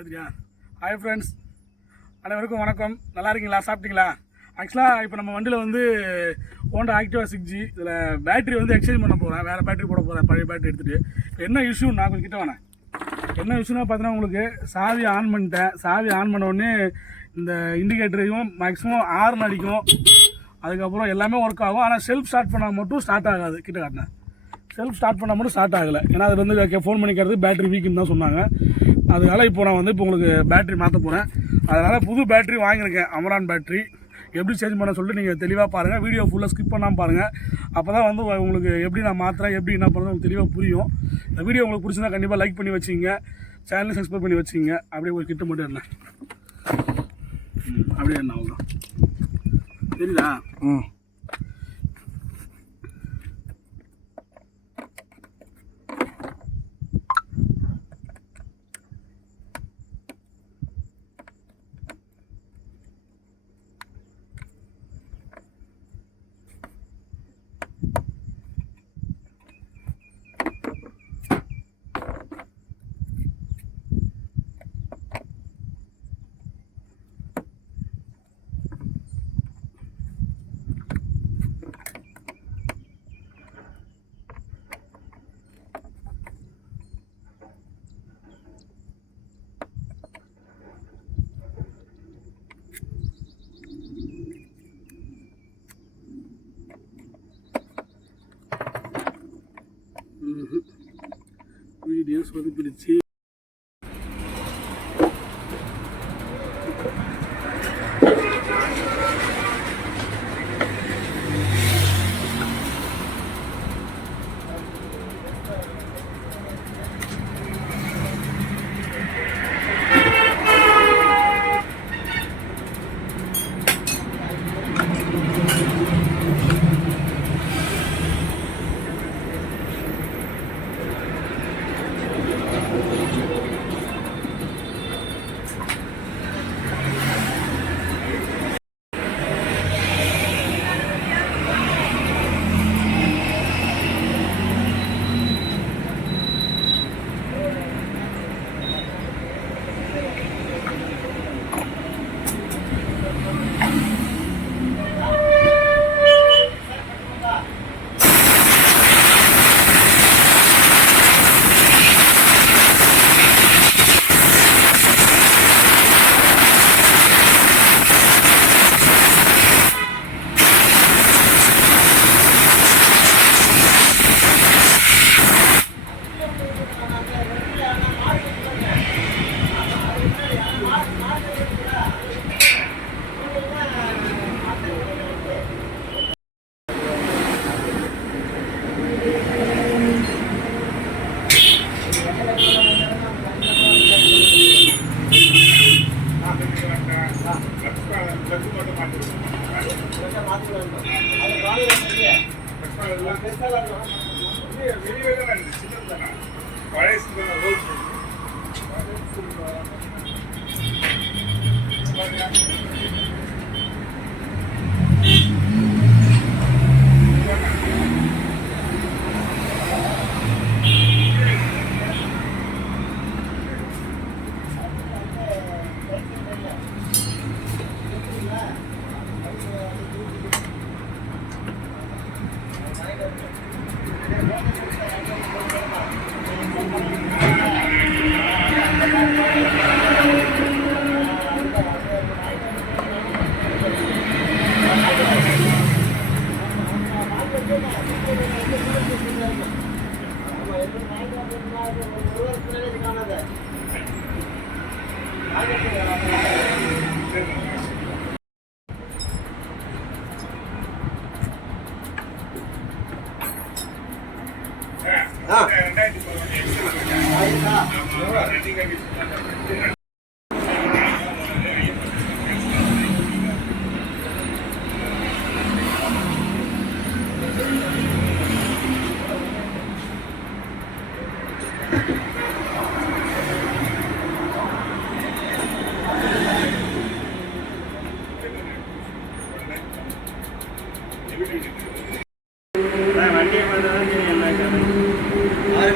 அதுயா. Hi friends, அனைவருக்கும் வணக்கம். நல்லா இருக்கீங்களா? சாப்பிட்டீங்களா? ஆக்சுவலாக இப்போ நம்ம வண்டியில் வந்து ஹோண்டா ஆக்டிவா 6G இதில் பேட்டரி வந்து எக்ஸ்சேஞ்ச் பண்ண போகிறேன். வேறு பேட்டரி போட போகிறேன், பழைய பேட்டரி எடுத்துகிட்டு. இப்போ என்ன இஷ்யூ நான் கொஞ்சம் கிட்ட வேணேன். என்ன இஷ்யூனா பார்த்தீங்கன்னா, உங்களுக்கு சாவி ஆன் பண்ணிட்டேன். சாவி ஆன் பண்ண உடனே இந்த இண்டிகேட்டரையும் மேக்ஸிமம் ஹார்ன் அடிக்கும், அதுக்கப்புறம் எல்லாமே ஒர்க் ஆகும். ஆனால் செல்ஃப் ஸ்டார்ட் பண்ணால் மட்டும் ஸ்டார்ட் ஆகாது. கிட்ட காட்டினேன், செல்ஃப் ஸ்டார்ட் பண்ணால் மட்டும் ஸ்டார்ட் ஆகலை. ஏன்னா அது வந்து ஃபோன் பண்ணிக்கிறது பேட்டரி வீக்குன்னு தான் சொன்னாங்க. அதனால் இப்போ நான் வந்து இப்போ உங்களுக்கு பேட்டரி மாற்ற போகிறேன். அதனால் புது பேட்டரி வாங்கியிருக்கேன், அமரான் பேட்டரி. எப்படி சேஞ்ச் பண்ண சொல்லிட்டு நீங்கள் தெளிவாக பாருங்கள். வீடியோ ஃபுல்லாக ஸ்கிப் பண்ணாமல் பாருங்கள். அப்போ தான் வந்து உங்களுக்கு எப்படி நான் மாற்றுறேன், எப்படி என்ன பண்ணுறது உங்களுக்கு தெளிவாக புரியும். இந்த வீடியோ உங்களுக்கு பிடிச்சிருந்தா கண்டிப்பாக லைக் பண்ணி வச்சுங்க, சேனலை சப்ஸ்கிரைப் பண்ணி வச்சுங்க. அப்படியே ஒரு கிட்ட மட்டும் என்ன அப்படியே என்ன ஆகும் தெரியுதா? வீடியோ சொதுப்பிடுச்சு.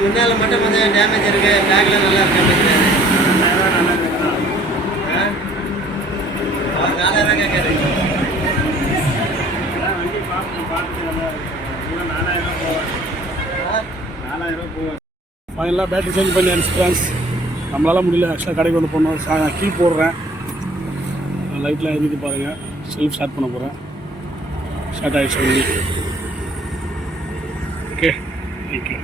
முன்னால மட்டும் கொஞ்சம் டேமேஜ் இருக்கு, பேக்ல நல்லா டேமேஜ் இருக்கு. ஃபைனலாக பேட்டரி சேஞ்ச் பண்ணி ஃப்ரெண்ட்ஸ். நம்மளால முடியல, ஆக்சுவலாக கடைக்கு வந்து போனோம். கீ போடுறேன், லைட்லாம் எரியுது பாருங்கள். செல்ஃப் ஸ்டார்ட் பண்ண போகிறேன். ஸ்டார்ட் ஆகிடுச்சு வண்டி. Okay, thank you.